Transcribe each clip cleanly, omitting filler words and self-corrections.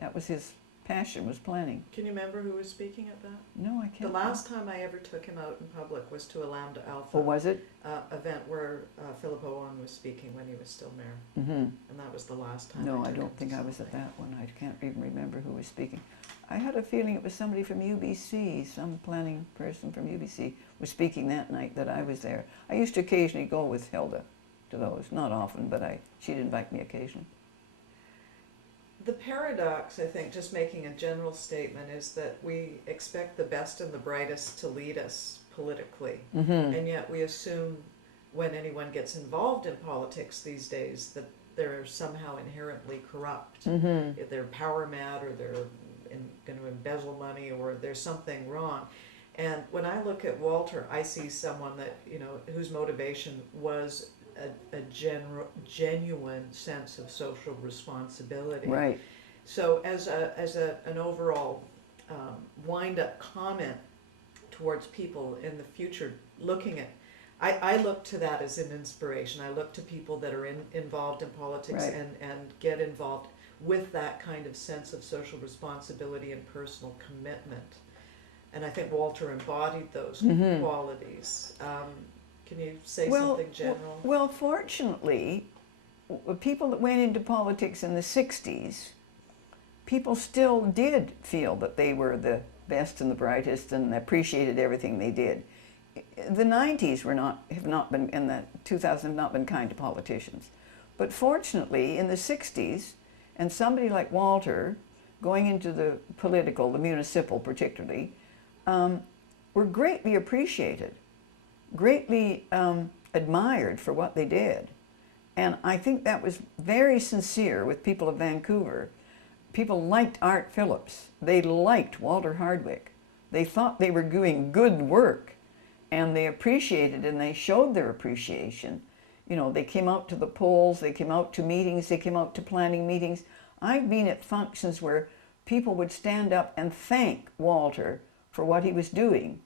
That was his passion, was planning. Can you remember who was speaking at that? No, I can't. The last time I ever took him out in public was to a Lambda Alpha Oh, was it? event where Philip Owen was speaking when he was still mayor. Mm-hmm. And that was the last time No, I I took him don't think to I was at something. that one. I can't even remember who was speaking. I had a feeling it was somebody from UBC, some planning person from UBC was speaking that night that I was there. I used to occasionally go with Hilda to those, not often, but she'd invite me occasionally. The paradox, I think, just making a general statement, is that we expect the best and the brightest to lead us politically. Mm-hmm. And yet we assume when anyone gets involved in politics these days that they're somehow inherently corrupt. Mm-hmm. If they're power mad, or they're going to embezzle money, or there's something wrong. And when I look at Walter, I see someone that, whose motivation was a genuine sense of social responsibility. Right. So as an overall wind-up comment towards people in the future, I look to that as an inspiration. I look to people that are involved in politics, Right. and get involved with that kind of sense of social responsibility and personal commitment. And I think Walter embodied those Mm-hmm. qualities. Can you say Well, something general? well, fortunately, people that went into politics in the 60s, people still did feel that they were the best and the brightest and appreciated everything they did. The 90s have not been, and the 2000s have not been kind to politicians. But fortunately, in the 60s, and somebody like Walter, going into the political, the municipal particularly, were greatly appreciated, greatly admired for what they did. And I think that was very sincere with people of Vancouver. People liked Art Phillips. They liked Walter Hardwick. They thought they were doing good work, and they appreciated, and they showed their appreciation. They came out to the polls, they came out to meetings, they came out to planning meetings. I've been at functions where people would stand up and thank Walter for what he was doing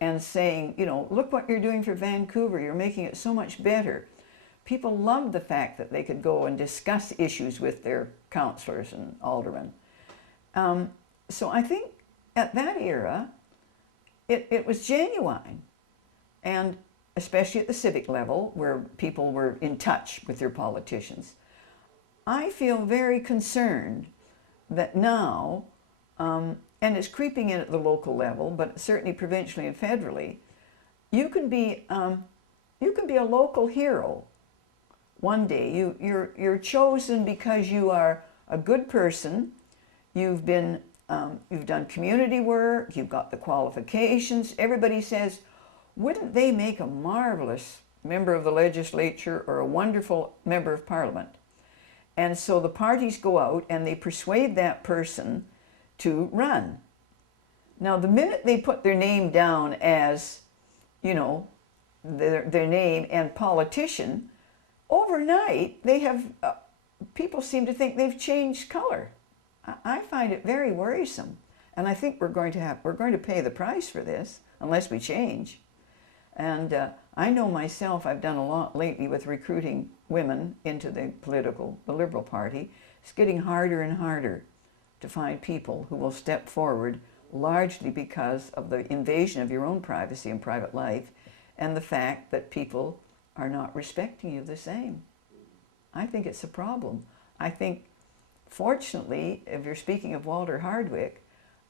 and saying, look what you're doing for Vancouver, you're making it so much better. People loved the fact that they could go and discuss issues with their councillors and aldermen. So I think at that era, it was genuine. And especially at the civic level, where people were in touch with their politicians. I feel very concerned that now, and it's creeping in at the local level, but certainly provincially and federally, you can be a local hero one day. You're chosen because you are a good person. You've done community work. You've got the qualifications. Everybody says, wouldn't they make a marvelous member of the legislature or a wonderful member of parliament? And so the parties go out and they persuade that person to run. Now, the minute they put their name down as, their name and politician, overnight they have, people seem to think they've changed color. I find it very worrisome. And I think we're going to pay the price for this unless we change. And I know myself, I've done a lot lately with recruiting women into the Liberal Party. It's getting harder and harder to find people who will step forward, largely because of the invasion of your own privacy and private life, and the fact that people are not respecting you the same. I think it's a problem. I think, fortunately, if you're speaking of Walter Hardwick,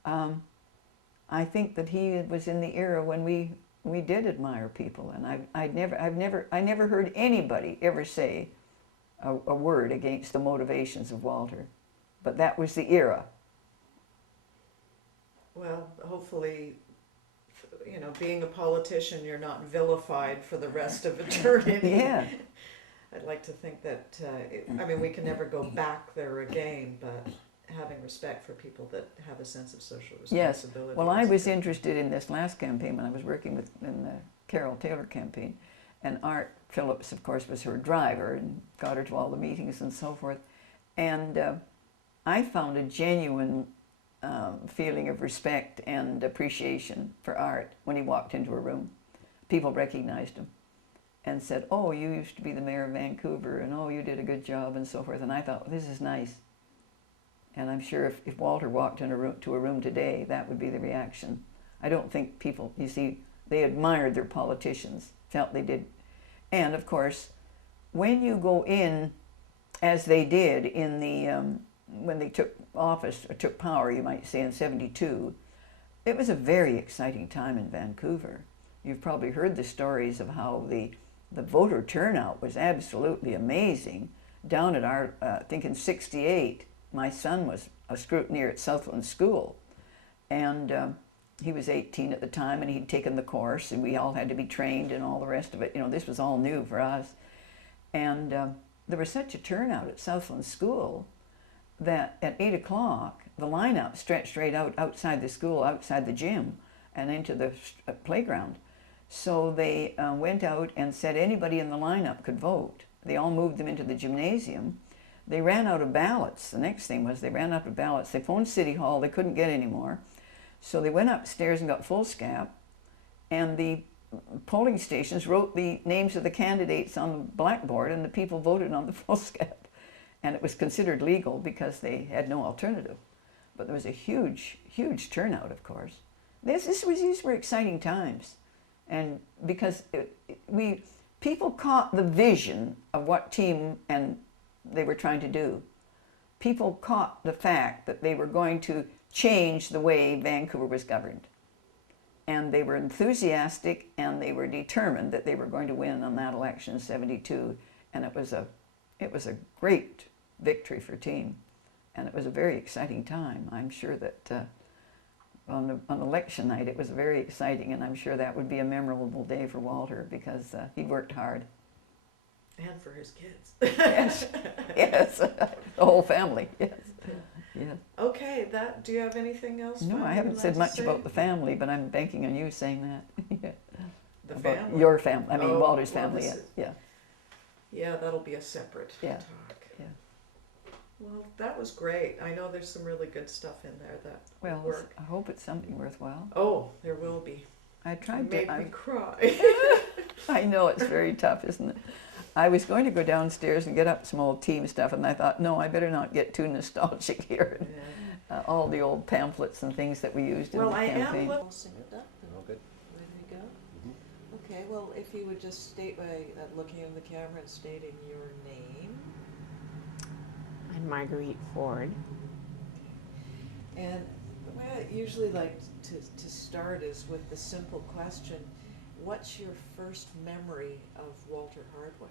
I think that he was in the era when we did admire people, and I never heard anybody ever say a word against the motivations of Walter, but that was the era. Well, hopefully, being a politician, you're not vilified for the rest of eternity. Yeah. I'd like to think that, we can never go back there again, but having respect for people that have a sense of social responsibility. Yes. Well, I was interested in this last campaign when I was working in the Carol Taylor campaign, and Art Phillips, of course, was her driver and got her to all the meetings and so forth. And I found a genuine feeling of respect and appreciation for Art when he walked into a room. People recognized him and said, "Oh, you used to be the mayor of Vancouver, and oh, you did a good job," and so forth. And I thought, this is nice. And I'm sure if Walter walked to a room today, that would be the reaction. I don't think people, you see, they admired their politicians, felt they did. And of course, when you go in, as they did in the, when they took office, or took power, you might say, in '72, it was a very exciting time in Vancouver. You've probably heard the stories of how the voter turnout was absolutely amazing. Down at our, I think in '68, my son was a scrutineer at Southland School, and he was 18 at the time, and he'd taken the course, and we all had to be trained and all the rest of it. You know, this was all new for us. And there was such a turnout at Southland School that at 8 o'clock, the lineup stretched right out outside the school, outside the gym, and into the playground. So they went out and said anybody in the lineup could vote. They all moved them into the gymnasium. They ran out of ballots. The next thing was they ran out of ballots. They phoned City Hall. They couldn't get any more. So they went upstairs and got foolscap, and the polling stations wrote the names of the candidates on the blackboard, and the people voted on the foolscap. And it was considered legal because they had no alternative. But there was a huge, huge turnout, of course. These were exciting times. And because people caught the vision of what team and they were trying to do. People caught the fact that they were going to change the way Vancouver was governed. And they were enthusiastic, and they were determined that they were going to win on that election in '72. And it was a great victory for team. And it was a very exciting time. I'm sure that on election night it was very exciting, and I'm sure that would be a memorable day for Walter because he'd worked hard. And for his kids. Yes, yes, the whole family, yes. Yes. Okay, do you have anything else? No, I haven't said much about the family, but I'm banking on you saying that. Yeah. The about family? your family, I mean Oh, Walter's well, family, yeah. Yeah, that'll be a separate Yeah. talk. Yeah. Well, that was great. I know there's some really good stuff in there that Well, will work. I hope it's something worthwhile. Oh, there will be. I tried Made to. me cry. I know it's very tough, isn't it? I was going to go downstairs and get up some old team stuff, and I thought, no, I better not get too nostalgic here. Yeah. All the old pamphlets and things that we used in Well, the I campaign. am. Sing it up. All good. Ready to go? Okay, well, if you would just state by looking in the camera and stating your name. I'm Marguerite Ford. And the way I usually like to start is with the simple question, what's your first memory of Walter Hardwick?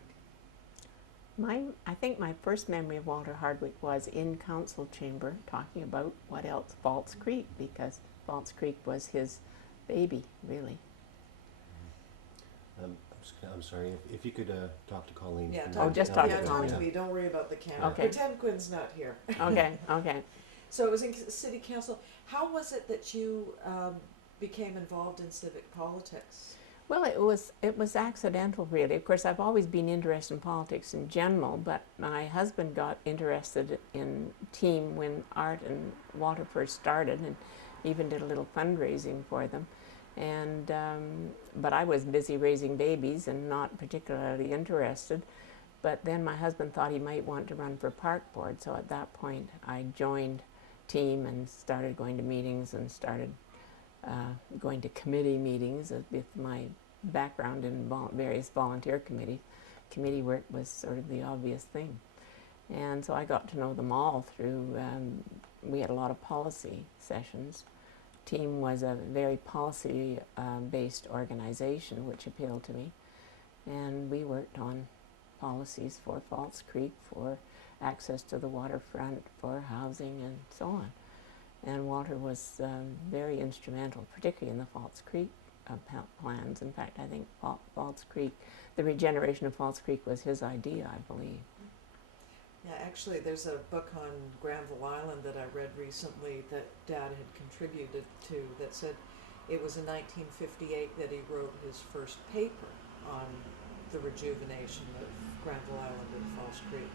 I think my first memory of Walter Hardwick was in council chamber talking about what else, False Creek, because False Creek was his baby, really. I'm sorry, if you could talk to Colleen. Yeah, from talk the- just to, talk yeah, to talk to Colleen. me. Don't worry about the camera. Okay. Pretend Quinn's not here. Okay, okay. So it was in city council. How was it that you became involved in civic politics? Well, it was accidental, really. Of course, I've always been interested in politics in general, but my husband got interested in team when Art and Walter first started, and even did a little fundraising for them. And but I was busy raising babies and not particularly interested. But then my husband thought he might want to run for park board, so at that point I joined team and started going to meetings and started going to committee meetings with my background in various volunteer committees. Committee work was sort of the obvious thing. And so I got to know them all through, we had a lot of policy sessions. Team was a very policy-based organization, which appealed to me. And we worked on policies for False Creek, for access to the waterfront, for housing, and so on. And Walter was very instrumental, particularly in the False Creek plans. In fact, I think False Creek, the regeneration of False Creek was his idea, I believe. Yeah, actually, there's a book on Granville Island that I read recently that Dad had contributed to that said it was in 1958 that he wrote his first paper on the rejuvenation of Granville Island and False Creek.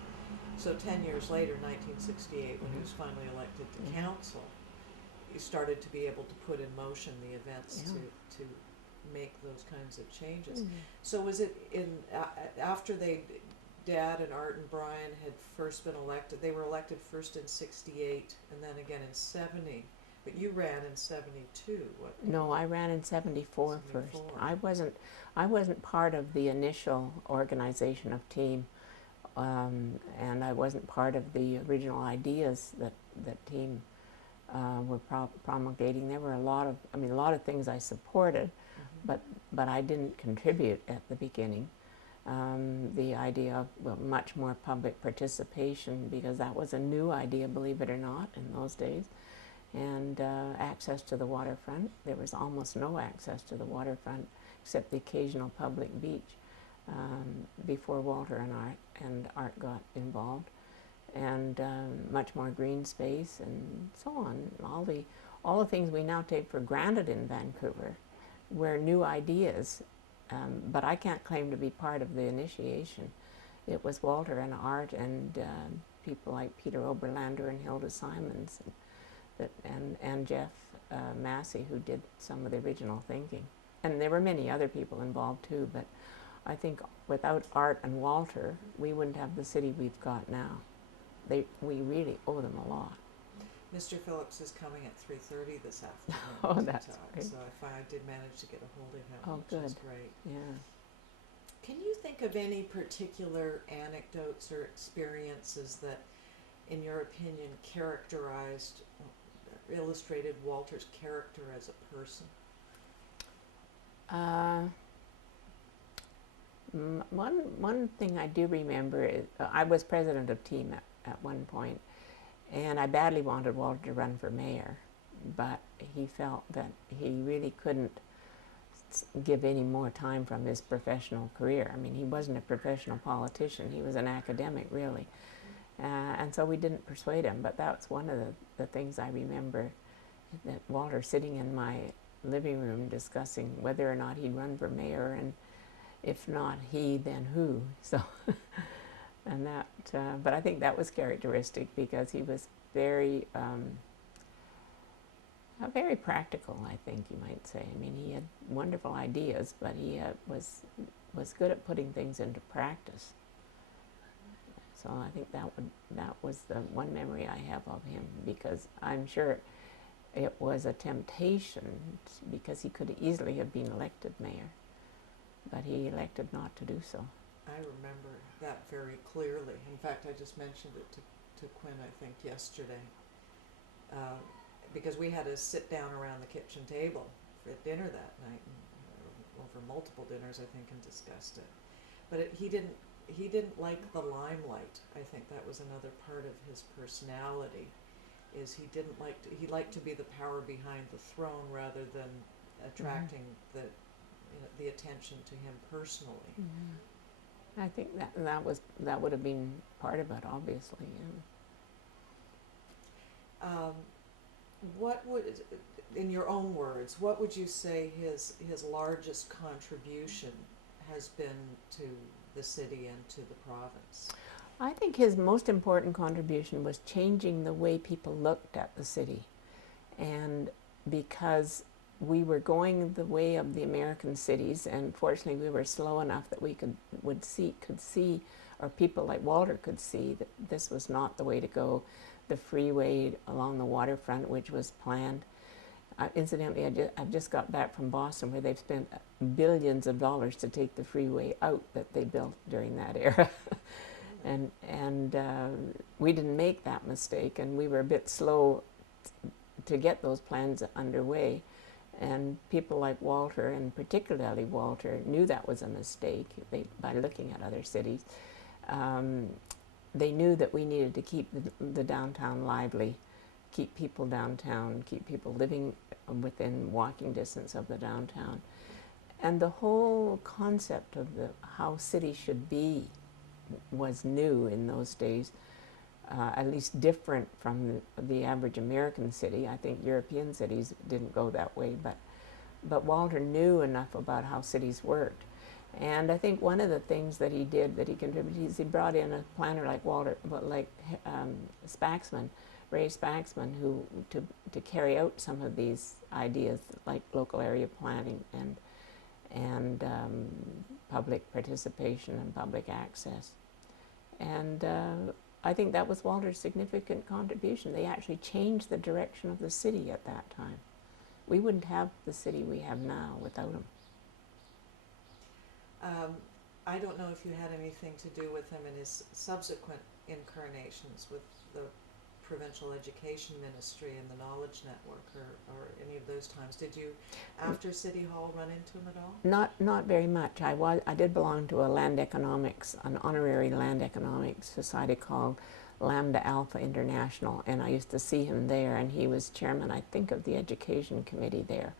So 10 years later, 1968, when he was finally elected to council, he started to be able to put in motion the events to make those kinds of changes. So was it in after they Dad and Art and Brian had first been elected. They were elected first in '68 and then again in '70. But you ran in '72. What? No, I ran in '74 first. 74. I wasn't part of the initial organization of Team, and I wasn't part of the original ideas that Team were promulgating. There were a lot of things I supported, but I didn't contribute at the beginning. The idea of much more public participation, because that was a new idea, believe it or not, in those days. And access to the waterfront. There was almost no access to the waterfront except the occasional public beach before Walter and Art got involved, and much more green space and so on. All the things we now take for granted in Vancouver were new ideas, but I can't claim to be part of the initiation. It was Walter and Art and people like Peter Oberlander and Hilda Simons and Jeff Massey, who did some of the original thinking. And there were many other people involved too, but I think without Art and Walter, we wouldn't have the city we've got now. We really owe them a lot. Mr. Phillips is coming at 3:30 this afternoon. Oh, to that's talk, great. So I did manage to get a hold of him, Oh, which is good. great. Yeah. Can you think of any particular anecdotes or experiences that, in your opinion, illustrated Walter's character as a person? One thing I do remember is I was president of Team at one point, and I badly wanted Walter to run for mayor, but he felt that he really couldn't give any more time from his professional career. I mean, he wasn't a professional politician. He was an academic, really. And so we didn't persuade him, but that's one of the things I remember, that Walter sitting in my living room discussing whether or not he'd run for mayor, and if not he, then who. So, and that, but I think that was characteristic because he was very practical, I think you might say. I mean, he had wonderful ideas, but he was good at putting things into practice. So I think that was the one memory I have of him, because I'm sure it was a temptation, because he could easily have been elected mayor, but he elected not to do so. I remember that very clearly. In fact, I just mentioned it to Quinn, I think, yesterday, because we had to sit down around the kitchen table for dinner that night, and over multiple dinners, I think, and discussed it. But he didn't like the limelight. I think that was another part of his personality, is he liked to be the power behind the throne rather than attracting the attention to him personally. I think that would have been part of it, obviously. Yeah. What would, in your own words, what would you say his largest contribution has been to the city and to the province? I think his most important contribution was changing the way people looked at the city. And because we were going the way of the American cities, and fortunately we were slow enough that we could see, or people like Walter could see, that this was not the way to go. The freeway along the waterfront, which was planned. Incidentally, I've just got back from Boston, where they've spent billions of dollars to take the freeway out that they built during that era. and we didn't make that mistake, and we were a bit slow to get those plans underway. And people like Walter, and particularly Walter, knew that was a mistake by looking at other cities. They knew that we needed to keep the downtown lively, keep people downtown, keep people living within walking distance of the downtown. And the whole concept of how cities should be was new in those days, at least different from the average American city. I think European cities didn't go that way, but Walter knew enough about how cities worked. And I think one of the things that he did, that he contributed, is he brought in a planner like Spaxman, Ray Spaxman, who to carry out some of these ideas, like local area planning and public participation and public access. And I think that was Walter's significant contribution. They actually changed the direction of the city at that time. We wouldn't have the city we have now without him. I don't know if you had anything to do with him in his subsequent incarnations with the Provincial Education Ministry and the Knowledge Network, or any of those times. Did you, after City Hall, run into him at all? Not very much. I did belong to a land economics, an honorary land economics society called Lambda Alpha International, and I used to see him there, and he was chairman, I think, of the education committee there.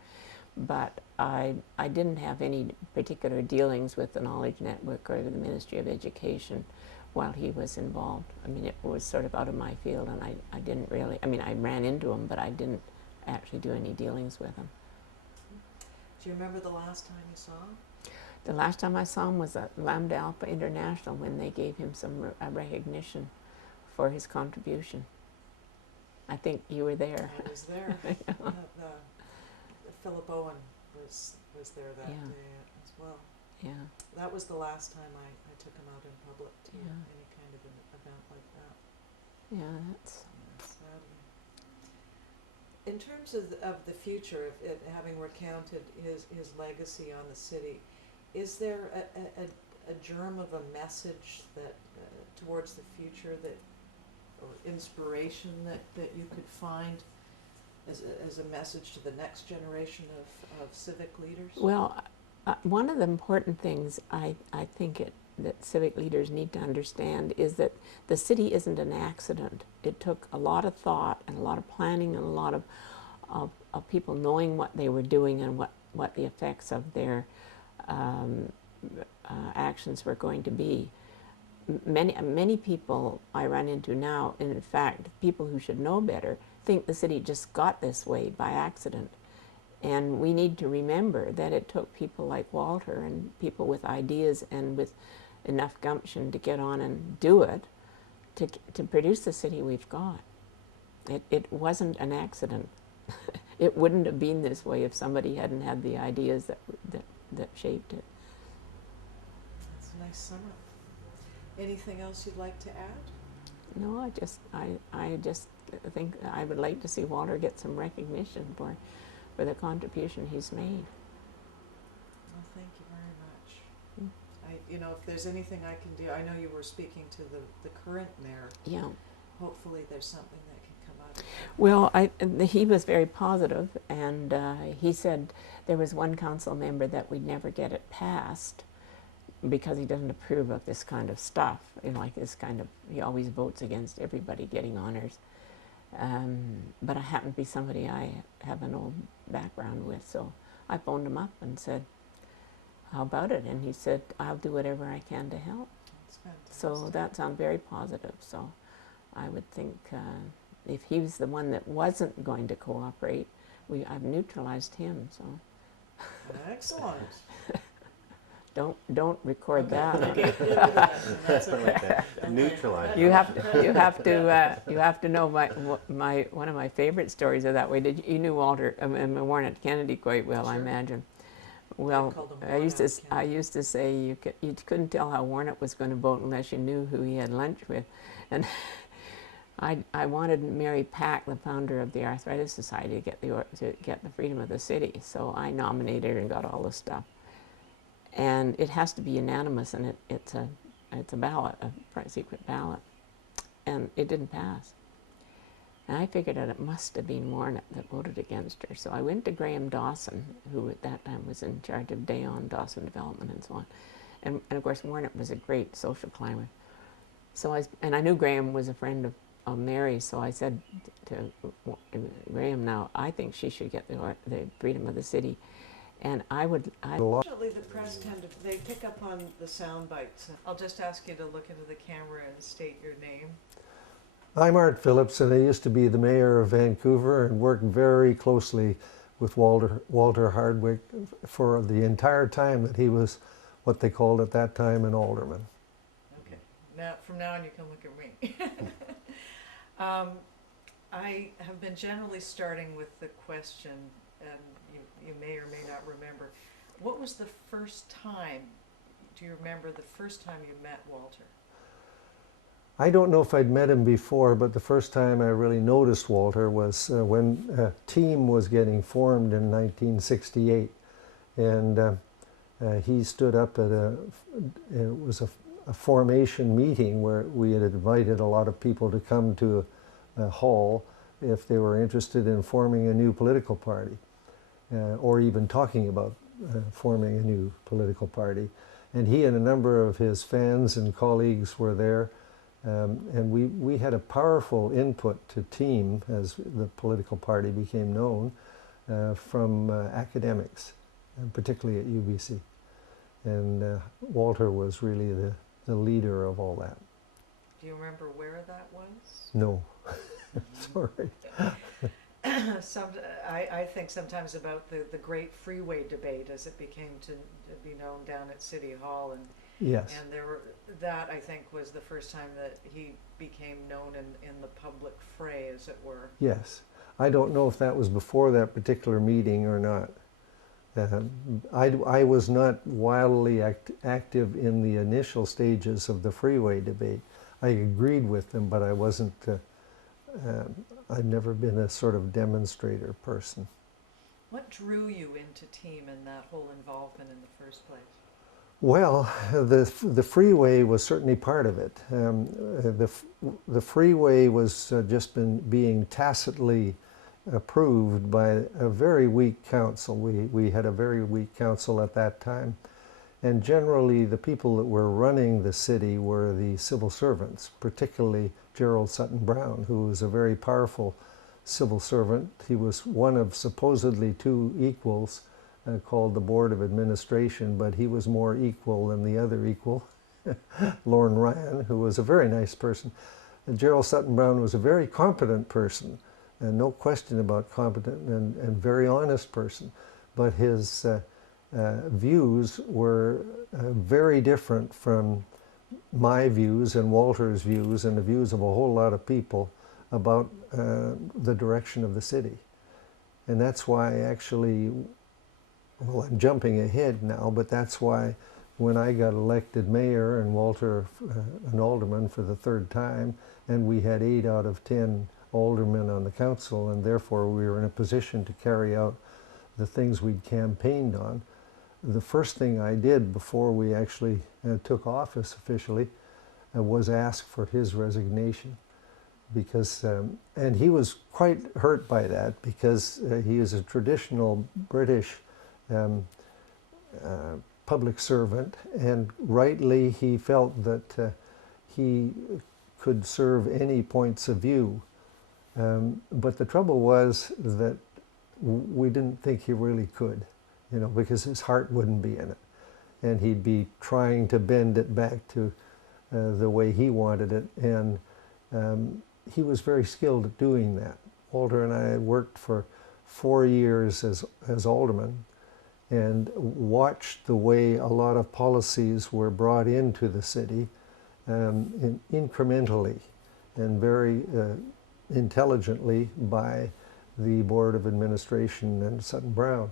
But I didn't have any particular dealings with the Knowledge Network or the Ministry of Education while he was involved. I mean, it was sort of out of my field, and I didn't really, I mean, I ran into him, but I didn't actually do any dealings with him. Do you remember the last time you saw him? The last time I saw him was at Lambda Alpha International when they gave him some recognition for his contribution. I think you were there. I was there. Philip Owen was there that Yeah. day as well. Yeah. That was the last time I took him out in public to Yeah. any kind of an event like that. Yeah, that's. Sadly. In terms of the future, of it, having recounted his legacy on the city, is there a germ of a message that towards the future that, or inspiration that you could find as a message to the next generation of civic leaders? Well, one of the important things I think that civic leaders need to understand is that the city isn't an accident. It took a lot of thought and a lot of planning and a lot of people knowing what they were doing and what the effects of their actions were going to be. Many people I run into now, and in fact, people who should know better, think the city just got this way by accident. And we need to remember that it took people like Walter and people with ideas and with enough gumption to get on and do it to produce the city we've got. It wasn't an accident. It wouldn't have been this way if somebody hadn't had the ideas that shaped it. That's a nice summary. Anything else you'd like to add? No, I just think I would like to see Walter get some recognition for the contribution he's made. Well, thank you very much. If there's anything I can do, I know you were speaking to the current mayor. Yeah. Hopefully there's something that can come out of it. Well, he was very positive, and he said there was one council member that we'd never get it passed because he doesn't approve of this kind of stuff. Like this kind of, he always votes against everybody getting honors. But I happen to be somebody I have an old background with, so I phoned him up and said, how about it? And he said, I'll do whatever I can to help. That's fantastic. So that sounds very positive. So I would think if he was the one that wasn't going to cooperate, I've neutralized him. So Excellent. don't record that. Okay. That's okay. Neutralize. You have to know one of my favorite stories are that way. You knew Walter Warren Kennedy quite well, I Sure. imagine. Well, called him I used Warnock to say you couldn't tell how Warnock was going to vote unless you knew who he had lunch with, and I wanted Mary Pack, the founder of the Arthritis Society, to get the freedom of the city. So I nominated her and got all the stuff. And it has to be unanimous, and it's a ballot, a secret ballot, and it didn't pass. And I figured out it must have been Warnock that voted against her. So I went to Graham Dawson, who at that time was in charge of Dayon, Dawson Development, and so on. And of course, Warnock was a great social climber. So I knew Graham was a friend of Mary, so I said to Graham, now I think she should get the freedom of the city. And Unfortunately, the press they pick up on the sound bites. I'll just ask you to look into the camera and state your name. I'm Art Phillips, and I used to be the mayor of Vancouver and worked very closely with Walter Hardwick for the entire time that he was what they called at that time an alderman. Okay. Now, from now on, you can look at me. I have been generally starting with the question, and you may or may not remember. What was the first time, do you remember the first time you met Walter? I don't know if I'd met him before, but the first time I really noticed Walter was when a team was getting formed in 1968. And he stood up at it was a formation meeting where we had invited a lot of people to come to a hall if they were interested in forming a new political party, or even talking about forming a new political party. And he and a number of his fans and colleagues were there. And we had a powerful input to team, as the political party became known, from academics, and particularly at UBC. And Walter was really the leader of all that. Do you remember where that was? No, sorry. I think sometimes about the great freeway debate as it became to be known down at City Hall, and Yes. that I think was the first time that he became known in the public fray, as it were. Yes. I don't know if that was before that particular meeting or not. I was not wildly active in the initial stages of the freeway debate. I agreed with them, but I wasn't, I've never been a sort of demonstrator person. What drew you into team and that whole involvement in the first place? Well, the freeway was certainly part of it. The freeway was just being tacitly approved by a very weak council. We had a very weak council at that time. And generally the people that were running the city were the civil servants, particularly Gerald Sutton Brown, who was a very powerful civil servant. He was one of supposedly two equals called the Board of Administration, but he was more equal than the other equal, Lorne Ryan, who was a very nice person. Gerald Sutton Brown was a very competent person, and no question about competent and very honest person, but his views were very different from my views and Walter's views and the views of a whole lot of people about the direction of the city. And that's why actually, well, I'm jumping ahead now, but that's why when I got elected mayor and Walter an alderman for the third time, and we had 8 out of 10 aldermen on the council, and therefore we were in a position to carry out the things we'd campaigned on. The first thing I did before we actually took office officially was ask for his resignation, because and he was quite hurt by that, because he is a traditional British public servant, and rightly he felt that he could serve any points of view. But the trouble was that we didn't think he really could, you know, because his heart wouldn't be in it. And he'd be trying to bend it back to the way he wanted it. And he was very skilled at doing that. Walter and I worked for 4 years as aldermen, and watched the way a lot of policies were brought into the city incrementally and very intelligently by the Board of Administration and Sutton Brown.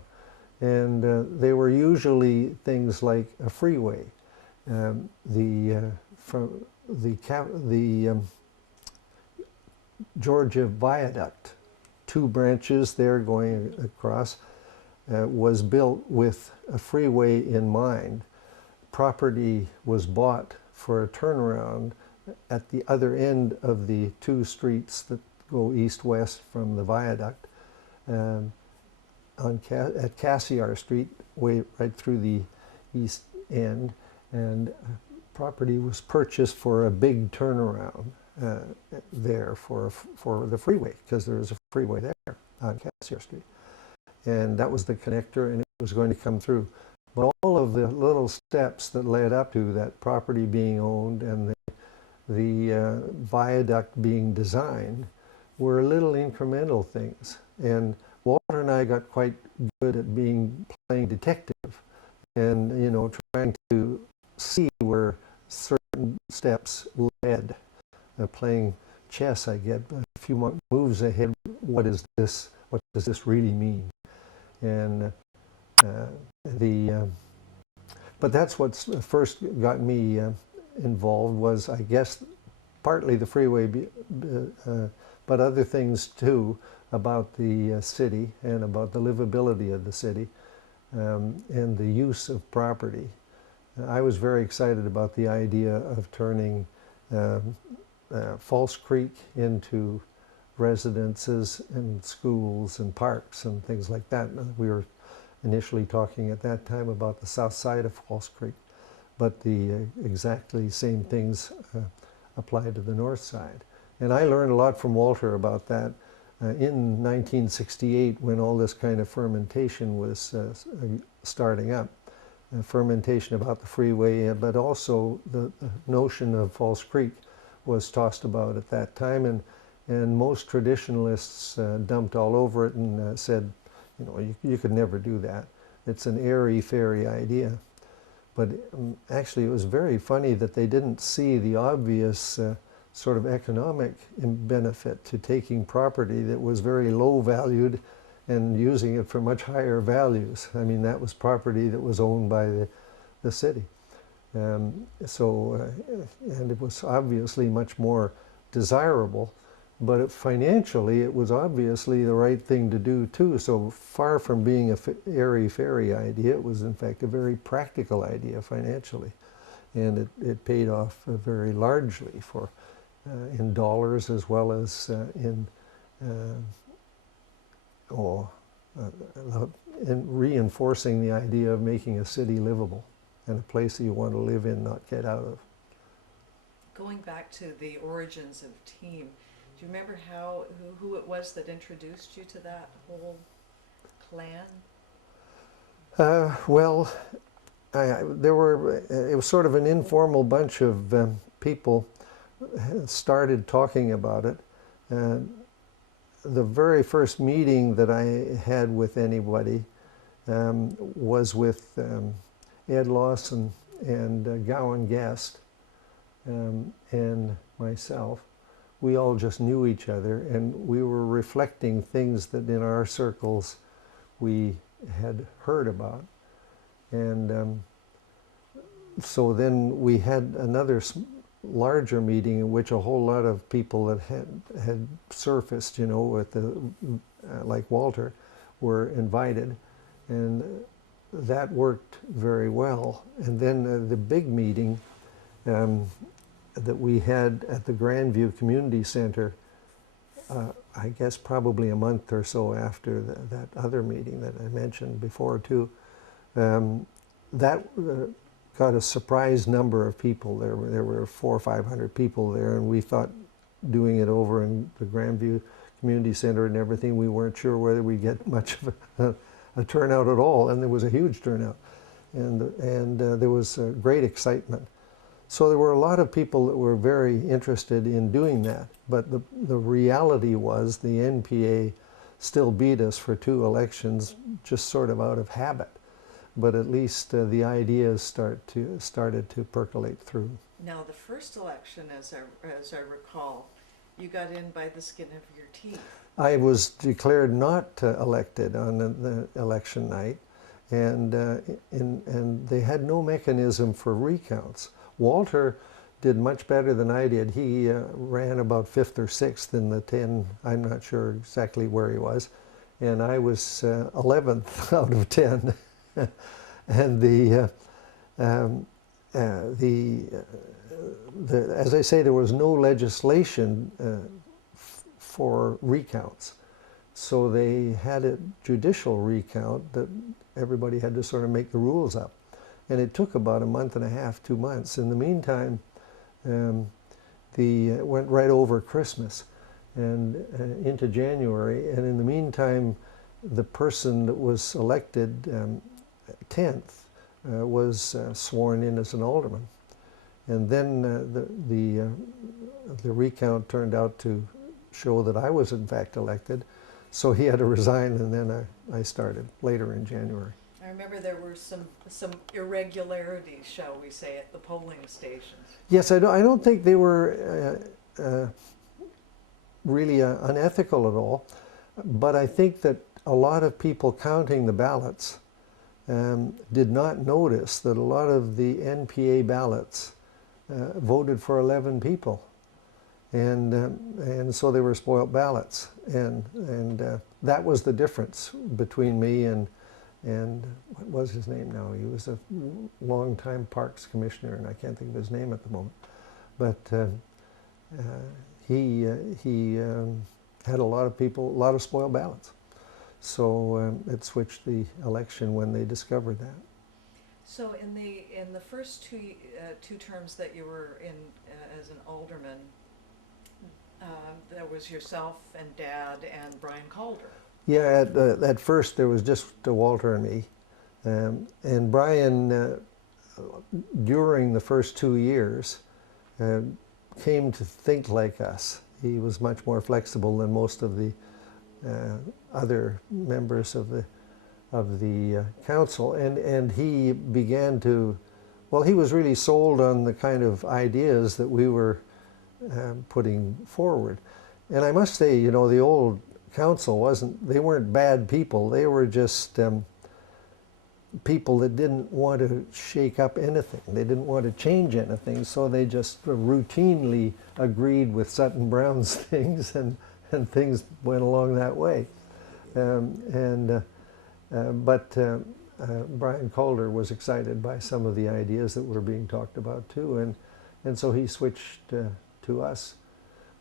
And they were usually things like a freeway, the Georgia Viaduct, 2 branches there going across, was built with a freeway in mind. Property was bought for a turnaround at the other end of the 2 streets that go east-west from the viaduct, at Cassiar Street, right through the east end, and property was purchased for a big turnaround there for the freeway, because there was a freeway there on Cassiar Street. And that was the connector, and it was going to come through. But all of the little steps that led up to that property being owned and the viaduct being designed were little incremental things. And Walter and I got quite good at playing detective, and, you know, trying to see where certain steps led. Playing chess, I get a few moves ahead. What is this? What does this really mean? And but that's what first got me involved, was, I guess, partly the freeway, but other things too about the city and about the livability of the city and the use of property. I was very excited about the idea of turning False Creek into residences and schools and parks and things like that. We were initially talking at that time about the south side of False Creek, but the exactly same things apply to the north side. And I learned a lot from Walter about that in 1968 when all this kind of fermentation was starting up. Fermentation about the freeway, but also the notion of False Creek was tossed about at that time, and most traditionalists dumped all over it and said, you know, you could never do that. It's an airy-fairy idea. But actually it was very funny that they didn't see the obvious sort of economic benefit to taking property that was very low valued and using it for much higher values. I mean, that was property that was owned by the city. And it was obviously much more desirable, but financially it was obviously the right thing to do too. So far from being a airy-fairy idea, it was in fact a very practical idea financially. And it paid off very largely for in dollars as well as in reinforcing the idea of making a city livable and a place that you want to live in, not get out of. Going back to the origins of TEAM, do you remember who it was that introduced you to that whole clan? Well, it was sort of an informal bunch of people started talking about it. The very first meeting that I had with anybody was with Ed Lawson and Gowan Guest and myself. We all just knew each other, and we were reflecting things that in our circles we had heard about. And so then we had another larger meeting in which a whole lot of people that had surfaced, you know, with the like Walter, were invited, and that worked very well. And then the big meeting that we had at the Grandview Community Center, I guess probably a month or so after that other meeting that I mentioned before too, that got a surprise number of people. There were 400 or 500 people there, and we thought doing it over in the Grandview Community Center and everything, we weren't sure whether we'd get much of a turnout at all, and there was a huge turnout, and there was great excitement. So there were a lot of people that were very interested in doing that, but the reality was the NPA still beat us for 2 elections just sort of out of habit. But at least the ideas started to percolate through. Now, the first election, as I recall, you got in by the skin of your teeth. I was declared not elected on the election night, and they had no mechanism for recounts. Walter did much better than I did. He ran about 5th or 6th in the 10. I'm not sure exactly where he was, and I was 11th out of 10. And as I say, there was no legislation for recounts. So they had a judicial recount that everybody had to sort of make the rules up. And it took about a month and a half, 2 months. In the meantime, it went right over Christmas and into January. And in the meantime, the person that was elected 10th was sworn in as an alderman. And then the recount turned out to show that I was in fact elected. So he had to resign, and then I started later in January. I remember there were some irregularities, shall we say, at the polling stations. Yes, I don't think they were really unethical at all, but I think that a lot of people counting the ballots did not notice that a lot of the NPA ballots voted for 11 people. and so they were spoiled ballots, and that was the difference between me and what was his name now? He was a longtime Parks Commissioner, and I can't think of his name at the moment. But he had a lot of people, a lot of spoiled ballots. So it switched the election when they discovered that. So in the first two terms that you were in as an alderman, there was yourself and Dad and Brian Calder. Yeah, at first there was just Walter and me, and Brian during the first 2 years came to think like us. He was much more flexible than most of the other members of the council, and he began to, well, he was really sold on the kind of ideas that we were putting forward. And I must say, you know, the old council they weren't bad people. They were just people that didn't want to shake up anything. They didn't want to change anything, so they just routinely agreed with Sutton Brown's things, and things went along that way. But Brian Calder was excited by some of the ideas that were being talked about too, and so he switched to us.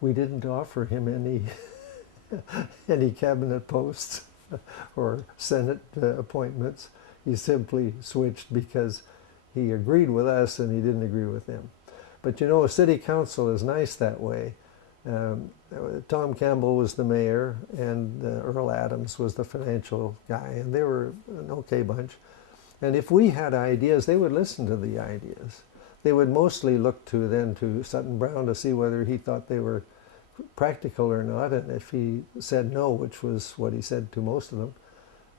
We didn't offer him any cabinet posts or Senate appointments. He simply switched because he agreed with us and he didn't agree with them. But you know, a city council is nice that way. Tom Campbell was the mayor, and Earl Adams was the financial guy, and they were an okay bunch. And if we had ideas, they would listen to the ideas. They would mostly look to Sutton Brown to see whether he thought they were practical or not, and if he said no, which was what he said to most of them,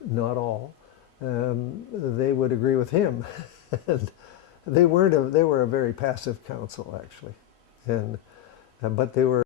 not all, they would agree with him. And they were a very passive council, actually, but they were